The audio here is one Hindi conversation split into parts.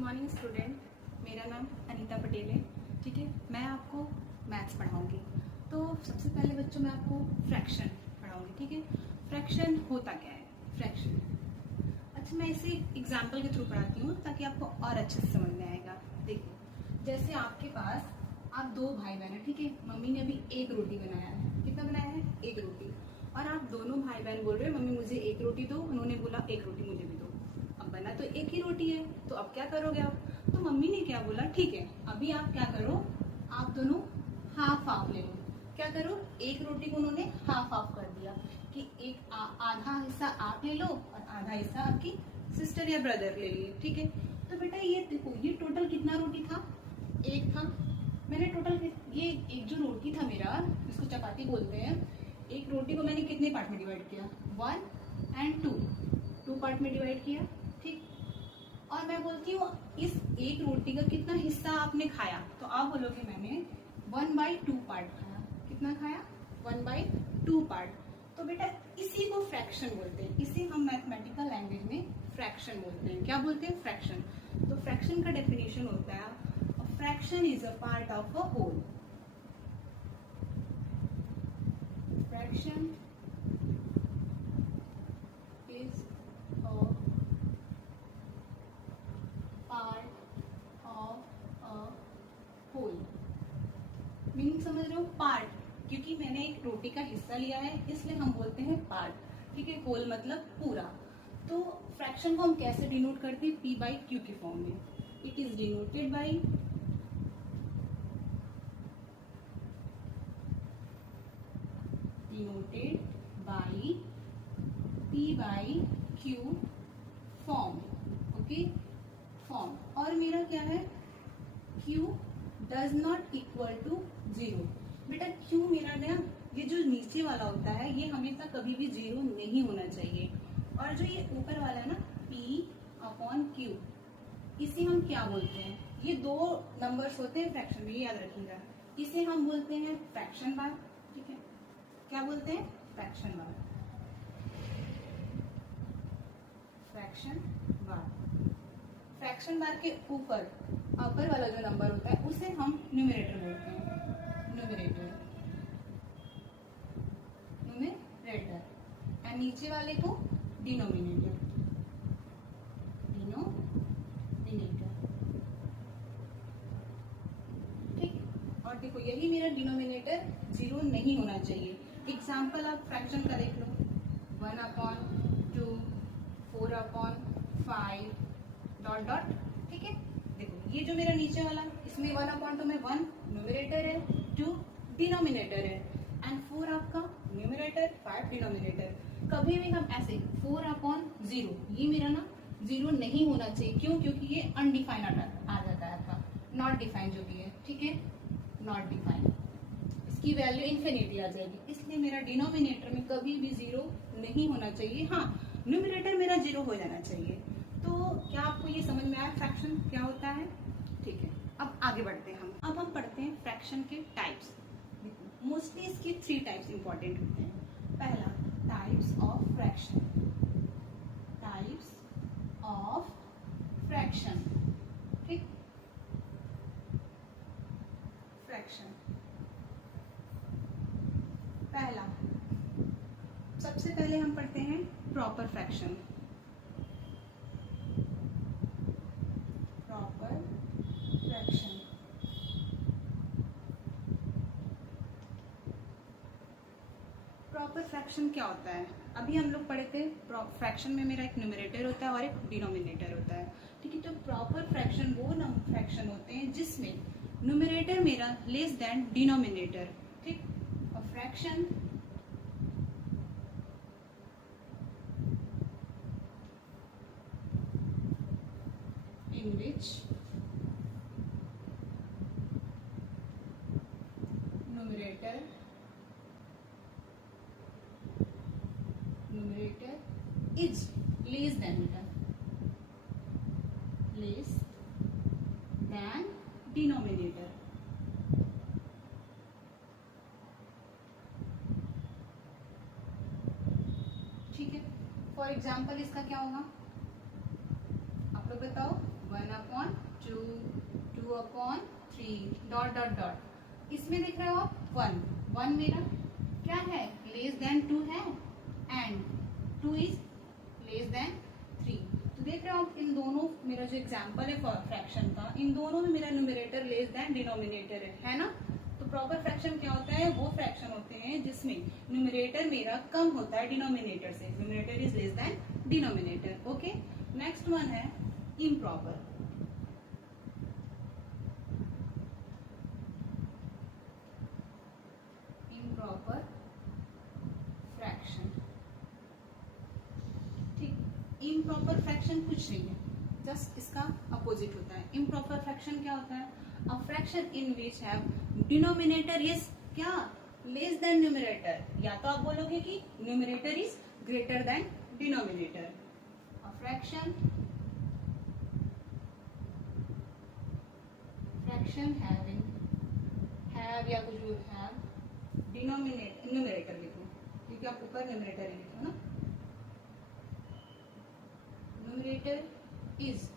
मॉर्निंग स्टूडेंट, मेरा नाम अनीता पटेल है। ठीक है, मैं आपको मैथ्स पढ़ाऊंगी। तो सबसे पहले बच्चों मैं आपको फ्रैक्शन पढ़ाऊंगी। ठीक है, फ्रैक्शन होता क्या है? फ्रैक्शन, अच्छा मैं इसे एग्जाम्पल के थ्रू पढ़ाती हूँ ताकि आपको और अच्छे से समझ में आएगा। देखिए, जैसे आपके पास आप दो भाई बहन है। ठीक है, मम्मी ने अभी एक रोटी बनाया है। कितना बनाया है? एक रोटी। और आप दोनों भाई बहन बोल रहे हो मम्मी मुझे एक रोटी दो, उन्होंने बोला एक रोटी मुझे भी दो। अब बना तो एक ही रोटी है, तो अब क्या करोगे आप? तो मम्मी ने क्या बोला, ठीक है अभी आप क्या करो, आप दोनों हाफ हाफ ले लो। क्या करो, एक रोटी को उन्होंने हाफ हाफ कर दिया कि एक आधा हिस्सा आप ले लो और आधा हिस्सा आपकी सिस्टर या ब्रदर ले लिए। ठीक है, तो बेटा ये देखो, ये टोटल कितना रोटी था? एक था। मैंने टोटल ये एक जो रोटी था मेरा, जिसको चपाती बोलते हैं, एक रोटी को मैंने कितने पार्ट में डिवाइड किया? 1 एंड 2 पार्ट में डिवाइड किया। ठीक, और मैं बोलती हूँ इस एक रोटी का कितना हिस्सा आपने खाया? तो आप बोलोगे मैंने 1/2 पार्ट खाया। कितना खाया? 1/2 पार्ट। तो बेटा इसी को फ्रैक्शन बोलते हैं, इसे हम मैथमेटिकल लैंग्वेज में फ्रैक्शन बोलते हैं। क्या बोलते हैं? फ्रैक्शन। तो फ्रैक्शन का डेफिनेशन होता है fraction is a part of a whole. Fraction is a part of a whole. Meaning समझ रहे हो? पार्ट, क्योंकि मैंने एक रोटी का हिस्सा लिया है इसलिए हम बोलते हैं पार्ट। ठीक है, होल मतलब पूरा। तो फ्रैक्शन को हम कैसे डिनोट करते हैं? P/Q के फॉर्म में। It is denoted by P/Q form. Okay, form. और मेरा क्या है? Q does not equal to 0। बेटा Q मेरा ना, ये जो नीचे वाला होता है ये हमेशा कभी भी 0 नहीं होना चाहिए। और जो ये ऊपर वाला है ना P/Q, इसे हम क्या बोलते हैं? ये दो नंबर्स होते हैं फ्रैक्शन में, ये याद रखिएगा। इसे हम बोलते हैं फ्रैक्शन बार। ठीक है, क्या बोलते हैं? फ्रैक्शन बार। फ्रैक्शन बार। फ्रैक्शन बार के ऊपर अपर वाला जो नंबर होता है उसे हम न्यूमरेटर बोलते हैं। Numerator, numerator. एंड नीचे वाले को डिनोमिनेटर, डिनोमिनेटर। ठीक, और देखो यही मेरा डिनोमिनेटर 0 नहीं होना चाहिए। एग्जाम्पल आप फ्रैक्शन का देख लो, 1/2, 4/5 डॉट डॉट। ठीक है, देखो ये जो मेरा नीचे वाला, इसमें 1/, तो में 1 न्यूमरेटर है, 2 डिनोमिनेटर है, एंड 4 आपका न्यूमरेटर, 5 डिनोमिनेटर। कभी भी हम ऐसे 4/0, ये मेरा ना 0 नहीं होना चाहिए। क्यों? क्योंकि ये अनडिफाइंड आ जाता है आपका, नॉट डिफाइंड जो भी है। ठीक है, नॉट डिफाइंड, इसकी वैल्यू इन्फिनिटी आ जाएगी, इसलिए मेरा डिनोमिनेटर में कभी भी 0 नहीं होना चाहिए। हाँ, न्यूमरेटर मेरा 0 हो जाना चाहिए। तो क्या आपको ये समझ में आया फ्रैक्शन क्या होता है? ठीक है, अब आगे बढ़ते हैं हम। अब हम पढ़ते हैं फ्रैक्शन के टाइप्स। मोस्टली इसके 3 टाइप्स इंपॉर्टेंट होते हैं। पहला, types of fraction. Types of fraction. ठीक, फ्रैक्शन। पहला, सबसे पहले हम पढ़ते हैं proper fraction. Proper fraction. Proper fraction क्या होता है? अभी हम लोग पढ़े थे फ्रैक्शन में मेरा एक न्यूमरेटर होता है और एक डिनोमिनेटर होता है। ठीक है, तो प्रॉपर फ्रैक्शन वो फ्रैक्शन होते हैं जिसमें न्यूमरेटर मेरा लेस देन डिनोमिनेटर। ठीक, और fraction in which numerator is less than denominator। ठीक है, फॉर एग्जाम्पल इसका क्या होगा? आप लोग बताओ, 1/, टू, 2/3 डॉट डॉट डॉट। इसमें देख रहे हो आप 1, 1 मेरा क्या है, लेस देन 2 है, एंड 2 इज लेस देन 3। तो देख रहे हो आप इन दोनों, मेरा जो एग्जांपल है फ्रैक्शन का, इन दोनों में मेरा न्यूमरेटर लेस देन डिनोमिनेटर है ना। तो प्रॉपर फ्रैक्शन क्या होता है, वो फ्रैक्शन होते हैं जिसमें न्यूमरेटर मेरा कम होता है डिनोमिनेटर से, numerator is less than denominator. Okay, next one है इम्प्रॉपर। इम्प्रॉपर फ्रैक्शन, ठीक। इम्प्रॉपर फ्रैक्शन कुछ नहीं है, जस्ट इसका अपोजिट होता है। इम्प्रॉपर फ्रैक्शन क्या होता है, a fraction in which have denominator is क्या, लेस देन न्यूमरेटर, या तो आप बोलोगे कि numerator is greater than denominator. A fraction having, have या कुछ भी हैव डिनोमिनेटर, न्यूमरेटर लिखो क्योंकि आप ऊपर न्यूमरेटर ही लिखो ना। न्यूमरेटर इज,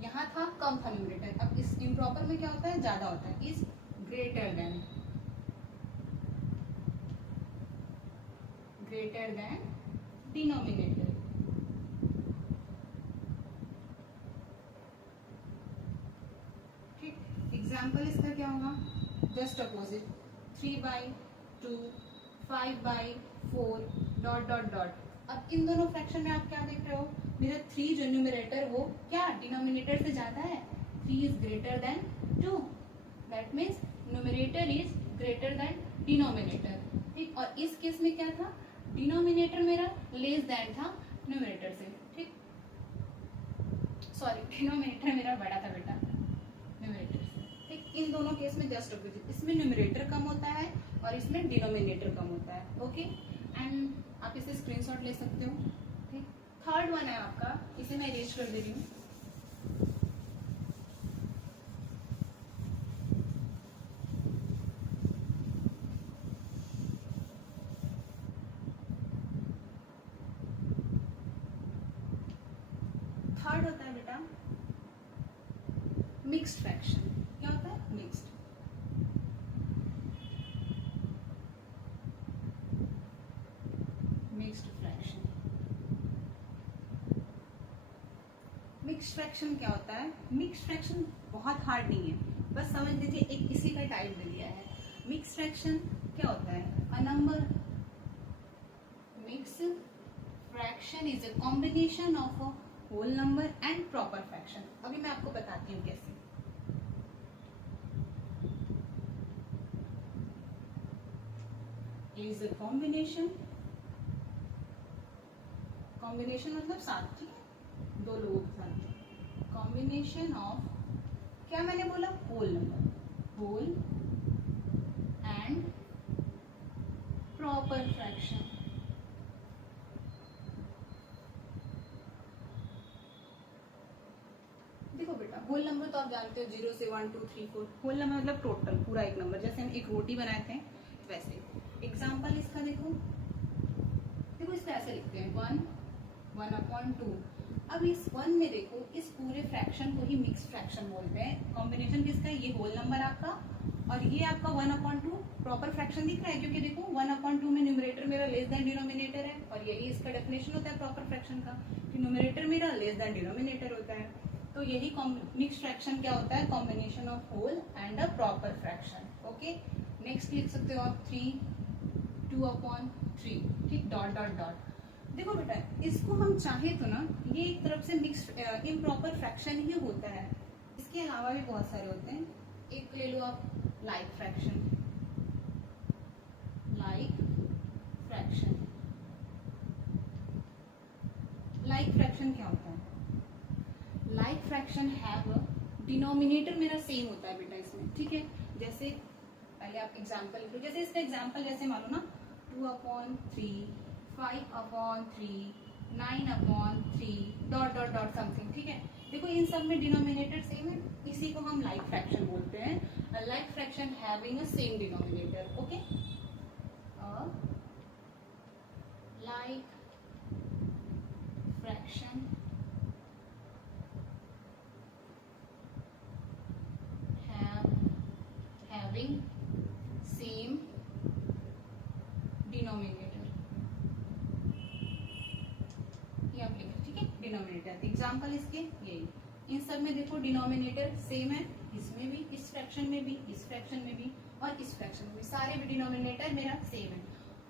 यहाँ था कम था न्यूमरेटर, अब इस इम्प्रॉपर में क्या होता है, ज्यादा होता है, इज ग्रेटर देन डिनोमिनेटर। ठीक, एग्जाम्पल इसका क्या होगा, just opposite, 3/2, 5/4 dot dot dot. अब इन दोनों फ्रैक्शन में आप क्या देख रहे हो, मेरा 3 जो न्यूमरेटर वो क्या डिनोमिनेटर से ज्यादा है, 3 is greater than 2, that means numerator is greater than denominator. ठीक, और इस केस में क्या था, डिनोमिनेटर मेरा लेस देन था न्यूमरेटर से। ठीक, सॉरी, डिनोमिनेटर मेरा बड़ा था बेटा न्यूमरेटर से। ठीक, इन दोनों केस में जस्ट अपोजिट, इसमें न्यूमरेटर कम होता है और इसमें डिनोमिनेटर कम होता है। ओके, एंड आप इसे स्क्रीनशॉट ले सकते हो। ठीक, थर्ड वन है आपका, इसे मैं इरेज कर दे रही हूँ। थर्ड होता है बेटा मिक्स्ड फ्रैक्शन। क्या होता है, मिक्स्ड। फ्रैक्शन, मिक्स्ड फ्रैक्शन क्या होता है, मिक्स्ड फ्रैक्शन बहुत हार्ड नहीं है, बस समझ लीजिए एक इसी का टाइप दे दिया है। मिक्स्ड फ्रैक्शन क्या होता है, a number, mixed fraction is a combination of a whole number and proper fraction. अभी मैं आपको बताती हूँ कैसे। इज अ कॉम्बिनेशन, कॉम्बिनेशन मतलब साथ, ठीक है, दो लोगों के साथ, कॉम्बिनेशन ऑफ, क्या मैंने बोला, whole number, whole and proper fraction. देखो बेटा, होल नंबर तो आप जानते हो 0 से 1 2 3 4, होल नंबर मतलब टोटल पूरा एक नंबर, जैसे हम एक रोटी बनाए थे वैसे। एग्जाम्पल इसका देखो, देखो इसको ऐसे लिखते हैं 1/2। अब इस 1 में देखो, इस पूरे फ्रैक्शन को ही मिक्स फ्रैक्शन बोलते हैं। कॉम्बिनेशन किसका है, ये होल नंबर आपका, और ये आपका 1/2 प्रॉपर फ्रैक्शन दिख रहा है, क्योंकि देखो 1/2 में न्यूमरेटर मेरा लेस देन डिनोमिनेटर है, और यही इसका डेफिनेशन होता है प्रॉपर फ्रैक्शन का, कि न्यूमरेटर मेरा लेस देन डिनोमिनेटर होता है। तो यही मिक्स फ्रैक्शन क्या होता है, combination of whole and a proper fraction. Okay, next लिख सकते हो आप 2/3, ठीक, डॉट डॉट डॉट। देखो बेटा, इसको हम चाहे तो ना, ये एक तरफ से मिक्स इम्प्रॉपर फ्रैक्शन ही होता है, इसके अलावा भी बहुत सारे होते हैं। एक ले लो आप like fraction, like fraction. Like fraction क्या होता है, लाइक फ्रैक्शन हैव डिनोमिनेटर मेरा सेम होता है बेटा इसमें, ठीक है। जैसे पहले आप एग्जांपल लिखो, जैसे इसका एग्जांपल जैसे मानो ना 2/3, 5/3, 9/3 डॉट डॉट डॉट समथिंग, ठीक है। देखो इन सब में डिनोमिनेटर सेम है, इसी को हम लाइक फ्रैक्शन बोलते हैं। Like fraction having a same denominator. Okay, like fraction example इसके यही, इन सब में देखो डिनोमिनेटर सेम है, इसमें भी, इस फ्रैक्शन में भी, इस फ्रैक्शन में भी और इस फ्रैक्शन में भी, सारे भी डिनोमिनेटर मेरा सेम है।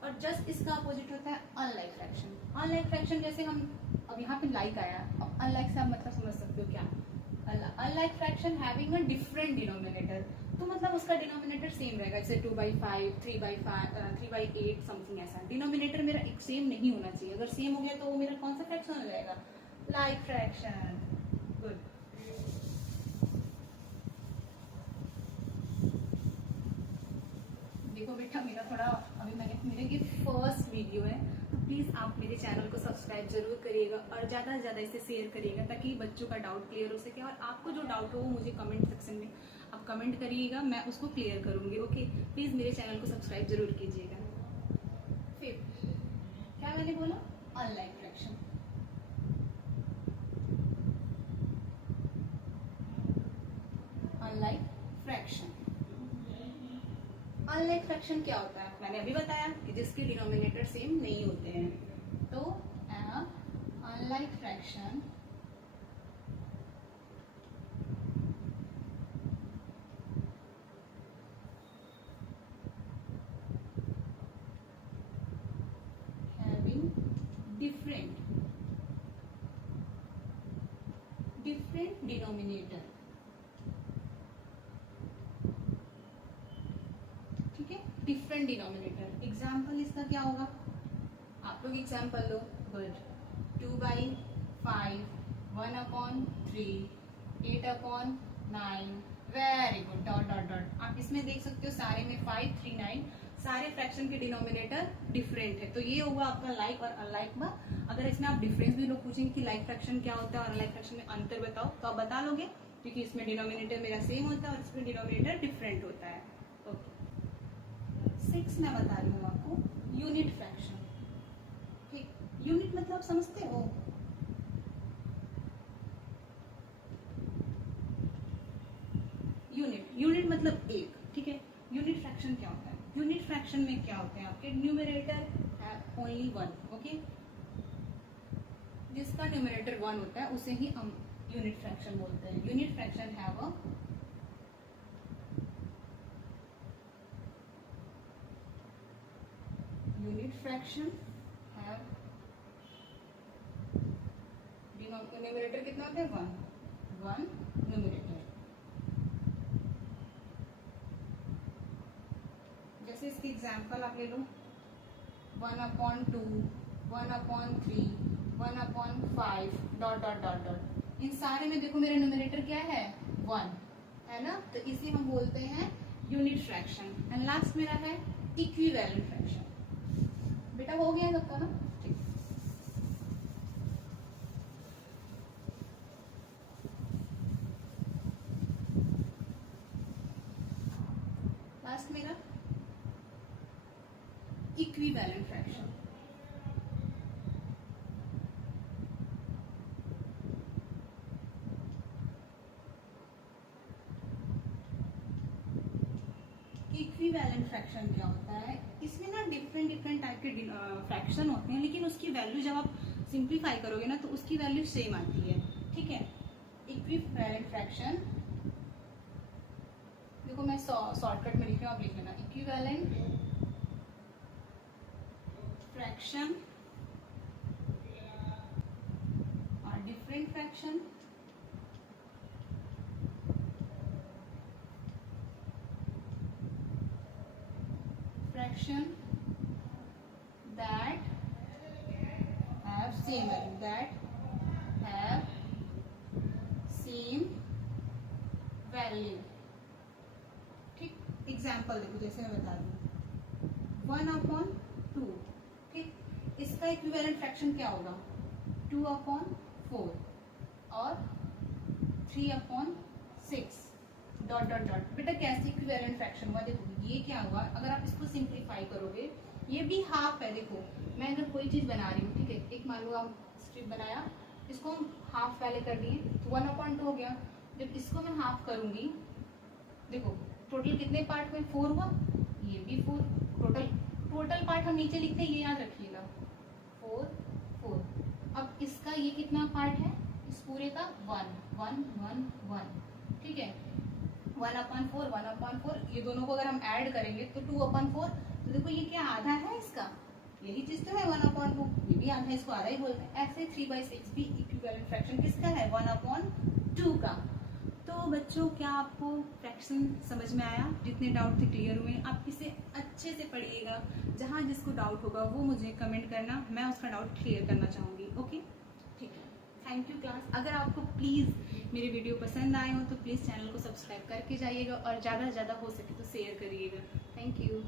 और जस्ट इसका अपोजिट होता है अनलाइक फ्रैक्शन। अनलाइक फ्रैक्शन जैसे हम अब यहाँ पे लाइक आया, अब अनलाइक से आप मतलब समझ सकते हो क्या, unlike fraction having a different denominator, तो मतलब उसका डिनोमिनेटर सेम रहेगा, जैसे 2/5, 3/5, 3/8 समथिंग ऐसा। डिनोमिनेटर मेरा एक सेम नहीं होना चाहिए, अगर सेम हो गया तो वो मेरा कौन सा फ्रैक्शन हो जाएगा, लाइक फ्रैक्शन। गुड। देखो बेटा मेरा थोड़ा अभी मेरे ये फर्स्ट वीडियो है, तो प्लीज़ आप मेरे चैनल को सब्सक्राइब जरूर करिएगा और ज़्यादा से ज़्यादा इसे शेयर करिएगा ताकि बच्चों का डाउट क्लियर हो सके। और आपको जो डाउट हो वो मुझे कमेंट सेक्शन में आप कमेंट करिएगा, मैं उसको क्लियर करूँगी। ओके, प्लीज़ मेरे चैनल को सब्सक्राइब जरूर कीजिएगा। फिर क्या मैंने बोला, unlike fraction. Unlike fraction, unlike fraction क्या होता है, मैंने अभी बताया कि जिसके डिनोमिनेटर सेम नहीं होते हैं। तो unlike fraction having different denominator, ठीक है, डिफरेंट डिनोमिनेटर। एग्जाम्पल इसका क्या होगा, आप लोग एग्जाम्पल लो। Good. 2/5, 1/3, 8/9, very good, dot dot dot. आप इसमें देख सकते हो सारे में 5, 3, 9, सारे फ्रैक्शन के डिनोमिनेटर डिफरेंट है, तो ये होगा आपका लाइक और अनलाइक में। अगर इसमें आप डिफरेंस भी लोग पूछेंगे कि लाइक फ्रैक्शन क्या होता है और अनलाइक फ्रैक्शन में अंतर बताओ, तो आप बता लोगे क्योंकि इसमें डिनोमिनेटर मेरा सेम होता है और इसमें डिनोमिनेटर डिफरेंट होता है। ओके, 6 मैं बता रही हूँ आपको, यूनिट फ्रैक्शन। ठीक, यूनिट मतलब समझते हो, यूनिट मतलब एक, ठीक है। यूनिट फ्रैक्शन क्या होता है, यूनिट फ्रैक्शन में क्या होते हैं आपके न्यूमरेटर है ओनली 1, ओके। जिसका न्यूमरेटर 1 होता है उसे ही हम यूनिट फ्रैक्शन बोलते हैं। Unit fraction have a unit fraction have numerator कितना होता है, 1 न्यूमरेटर। जैसे इसकी एग्जांपल आप ले लो, 1/2, 1/3, 1/5, डॉट डॉट डॉट डॉट। इन सारे में देखो मेरा न्यूमरेटर क्या है, 1 है ना, तो इसे हम बोलते हैं यूनिट फ्रैक्शन। एंड लास्ट मेरा है इक्विवेलेंट फ्रैक्शन। बेटा हो गया सबका ना, ठीक। लास्ट मेरा इक्विवेलेंट फ्रैक्शन। इक्विवेलेंट फ्रैक्शन क्या होता है, इसमें ना डिफरेंट टाइप के फ्रैक्शन होते हैं, लेकिन उसकी वैल्यू जब आप सिंप्लीफाई करोगे ना तो उसकी वैल्यू सेम आती है, ठीक है। इक्विवेलेंट फ्रैक्शन देखो मैं शॉर्टकट में लिख रही हूँ, आप लिख लेना। इक्विवेलेंट फ्रैक्शन और different fraction fraction that have same value, ठीक। एग्जाम्पल देखो, जैसे मैं बता दूँ 1/2, ठीक, इसका इक्विवेलेंट फ्रैक्शन क्या होगा, 2/4 और 3/6, डॉट डॉट डॉट। बेटा कैसे इक्विवेलेंट फ्रैक्शन हुआ, देखो ये क्या हुआ, अगर आप इसको सिंप्लीफाई करोगे, ये भी हाफ है। देखो मैं अगर कोई चीज बना रही हूँ, ठीक है, एक मान लो आप स्ट्रिप बनाया, इसको हम हाफ वाले कर दिए तो 1/2 हो गया। जब इसको मैं हाफ करूंगी, देखो टोटल कितने पार्ट हुए, 4 हुआ, ये भी 4, टोटल पार्ट हम नीचे लिखते हैं, ये याद रखिएगा, 4 4। अब इसका ये कितना पार्ट है, इस पूरे का 1 1 1 1, ठीक है। 1/4 1/4, ये दोनों को अगर हम ऐड करेंगे तो 2/4। तो देखो ये क्या आधा है इसका, यही चीज तो है 1/2, ये भी आधा, इसको आधा ही बोलते हैं। ऐसे 3/6 भी इक्विवेलेंट फ्रैक्शन किसका है, 1/2 का। तो बच्चों क्या आपको फ्रैक्शन समझ में आया? जितने डाउट थे क्लियर हुए? आप इसे अच्छे से पढ़िएगा, जहाँ जिसको डाउट होगा वो मुझे कमेंट करना, मैं उसका डाउट क्लियर करना चाहूँगी। ओके, ठीक है, थैंक यू क्लास। अगर आपको प्लीज़ मेरे वीडियो पसंद आए हो तो प्लीज़ चैनल को सब्सक्राइब करके जाइएगा और ज़्यादा से ज़्यादा हो सके तो शेयर करिएगा। Thank you.